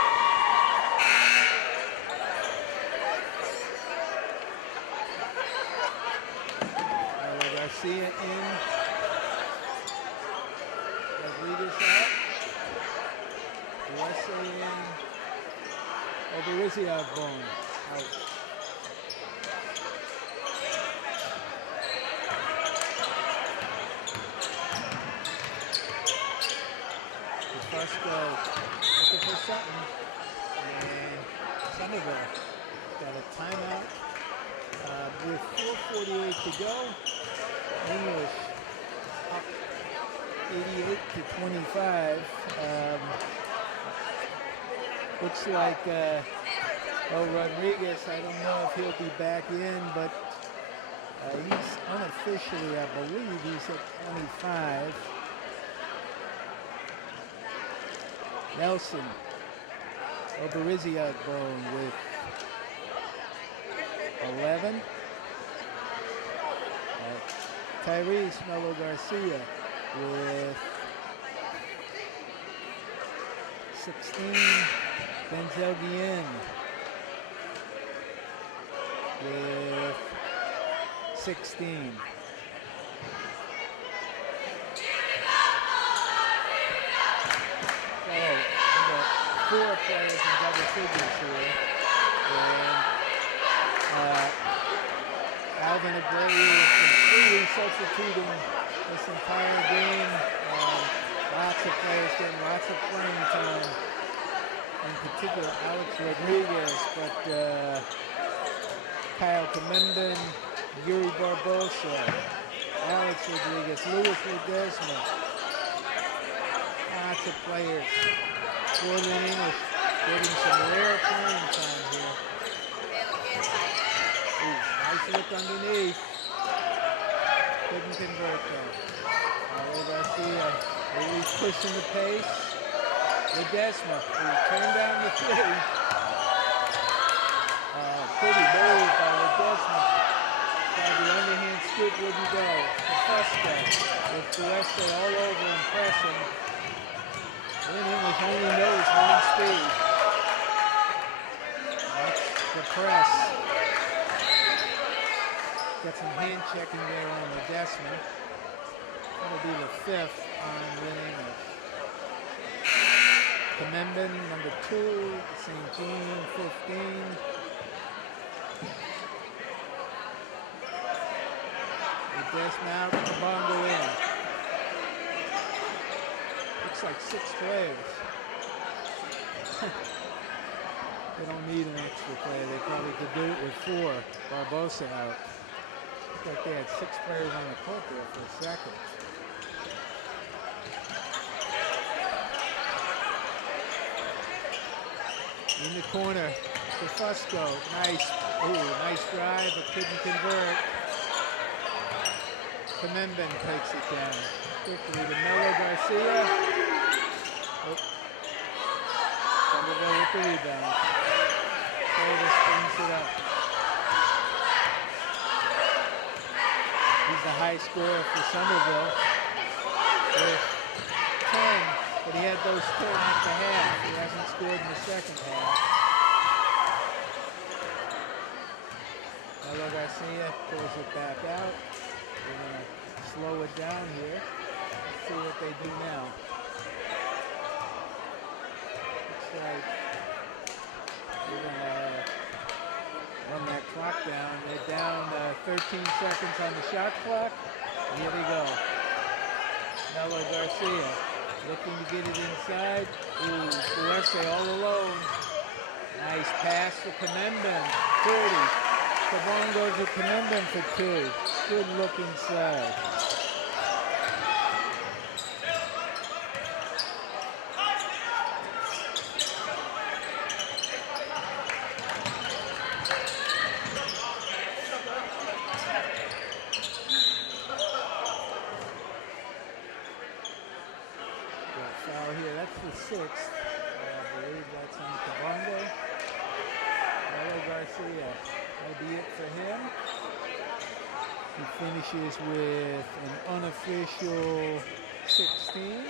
Garcia in. Rodriguez out. USA in. Oberizziov bone. Out. Fusco looking for something. And Somerville got a timeout with 4:48 to go. English up 88 to 25. Looks like Rodriguez, I don't know if he'll be back in, but he's unofficially, I believe, he's at 25. Nelson, Oberizziov bone with 11. Tyrese Melo Garcia with 16. Denzel Guillen with 16. So, 4 players in double figures here. And Alvin Abreu is completely substituting this entire game. Lots of players getting lots of playing time. In particular, Alex Rodriguez, but Kyle Comendon, Yuri Barbosa, Alex Rodriguez, Luis Ledesma. Lots of players. Jordan English getting some rare playing time here. Ooh, nice look underneath. Couldn't convert though. Paulo Garcia really pushing the pace. Ledesma, who turned down the three. Pretty move by Ledesma. Tried the underhand scoop, wouldn't go. Fusco with Dueste all over and pressing. Lynn English only knows one speed. That's the press. Got some hand checking there on Ledesma. That'll be the 5th on Lynn English. Comembin, number 2, St. Jean, 15. Ledesma out, Kabongo in. Looks like 6 players. They don't need an extra player. They probably could do it with 4. Barbosa out. Looks like they had 6 players on the court there for a second. In the corner, to Fusco. Nice, nice drive, but couldn't convert. Comembin takes it down. Quickly to Melo Garcia. Somerville with the rebound. Davis brings it up. He's the high scorer for Somerville with 10, but he had those 10 at the half. He hasn't scored in the second half. Melo Garcia pulls it back out. We're going to slow it down here. Let's see what they do now. Looks like we're going to run that clock down. They're down 13 seconds on the shot clock. Here they go. Melo Garcia looking to get it inside. Ooh, Dueste all alone. Nice pass for Comembin. 30. Kabongo to Comembin for 2. Good look inside. Foul here, that's the 6th. I believe that's on Kabongo. Melo Garcia. That'll be it finishes with an unofficial 16.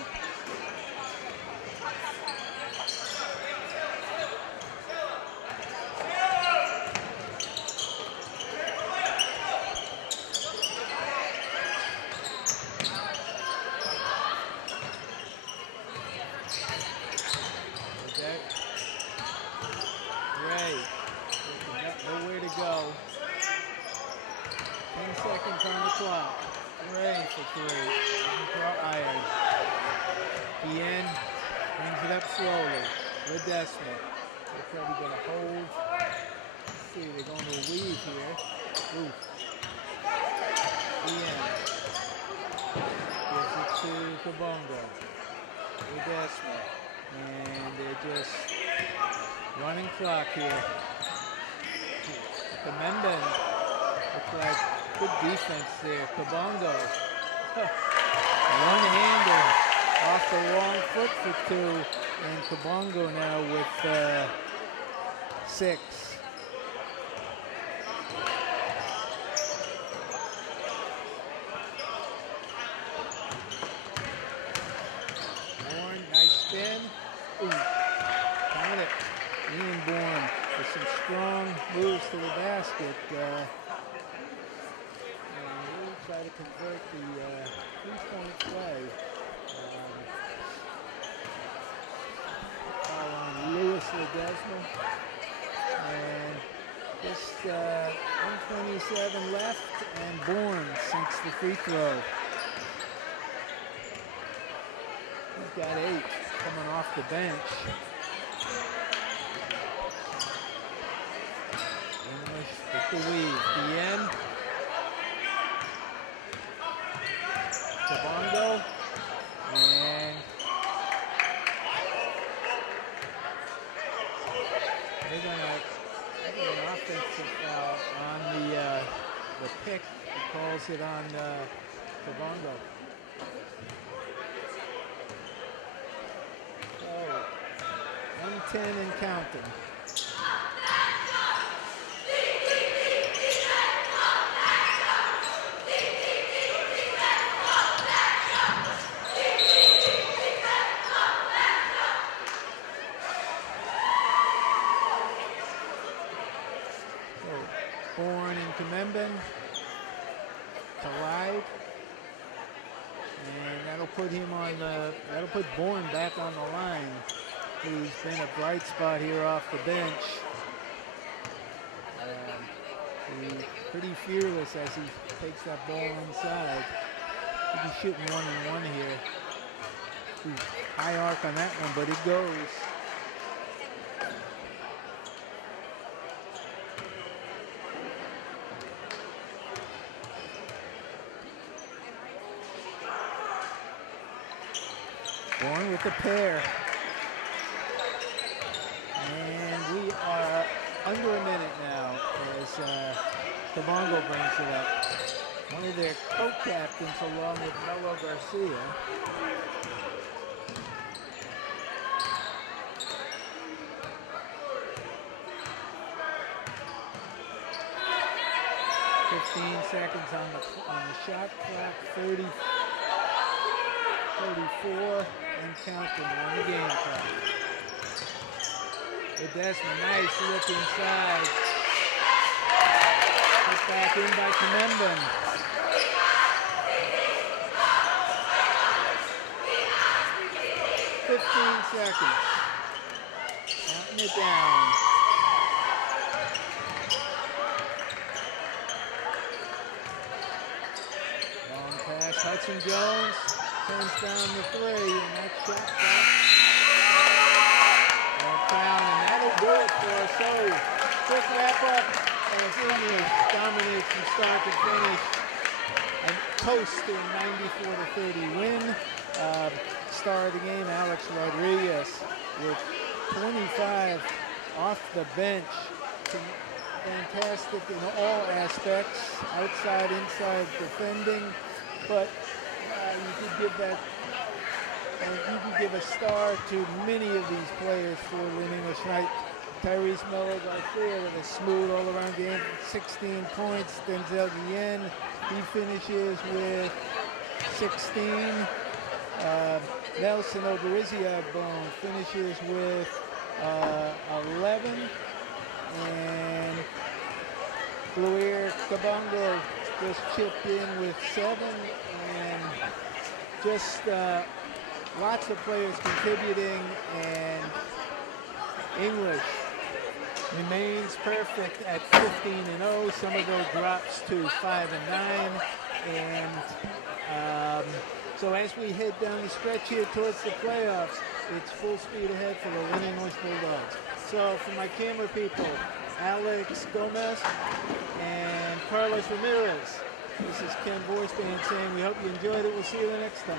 Ray, nowhere to go. 10 seconds on the clock. Ray for three. Iron. Bien brings it up slowly. Ledesma. They're probably going to hold. Let's see, they're going to weave here. Oof. Bien. Gives it to Kabongo. Ledesma. And they're just running clock here. Kamemben looks like good defense there. Kabongo. One-hander off the wrong foot for two. And Kabongo now with 6. Bourne, nice spin. Ooh, got it. Ian Bourne with some strong moves to the basket. And we'll try to convert the 3-point play. Foul on Lewis Ledesma. And just 1:27 left, and Bourne sinks the free throw. He's got 8 coming off the bench. English with the weave. Bien. Kabongo. And they're going to have an offensive foul on the pick. He calls it on Kabongo. Oh, 110 and counting. Bourne and Kamemben collide, and that'll put him on that'll put Bourne back on the line, who's been a bright spot here off the bench. He's pretty fearless as he takes that ball inside. He'll be shooting 1-and-1 here. High arc on that one, but it goes. Bourne with the pair. And we are under a minute now as Kabongo brings it up. One of their co-captains along with Melo Garcia. Seconds on the shot clock, 30, 34, and counting on the game clock. Ledesma, nice look inside. Put back in by Kamemben. Seconds. Counting it down. Hudson Jones turns down the 3, and that shot clock down, and that'll do it for us. So, quick wrap up as English dominates from start to finish and coast to a 94-30 win. Star of the game, Alex Rodriguez, with 25 off the bench. Fantastic in all aspects, outside, inside defending. But you could give that, and you could give a star to many of these players for an English night. Tyrese Melo Garcia with a smooth all-around game, 16 points. Denzel Guillen He finishes with 16. Nelson Obarizia-Bone finishes with 11. And Bluir Kabongo just chipped in with 7. And just lots of players contributing, and English remains perfect at 15-0. Somerville drops to 5-9, and so as we head down the stretch here towards the playoffs, it's full speed ahead for the Lynn English Bulldogs. So for my camera people, Alex Gomez and Carlos Ramirez, this is Ken Vorspan saying we hope you enjoyed it. We'll see you the next time.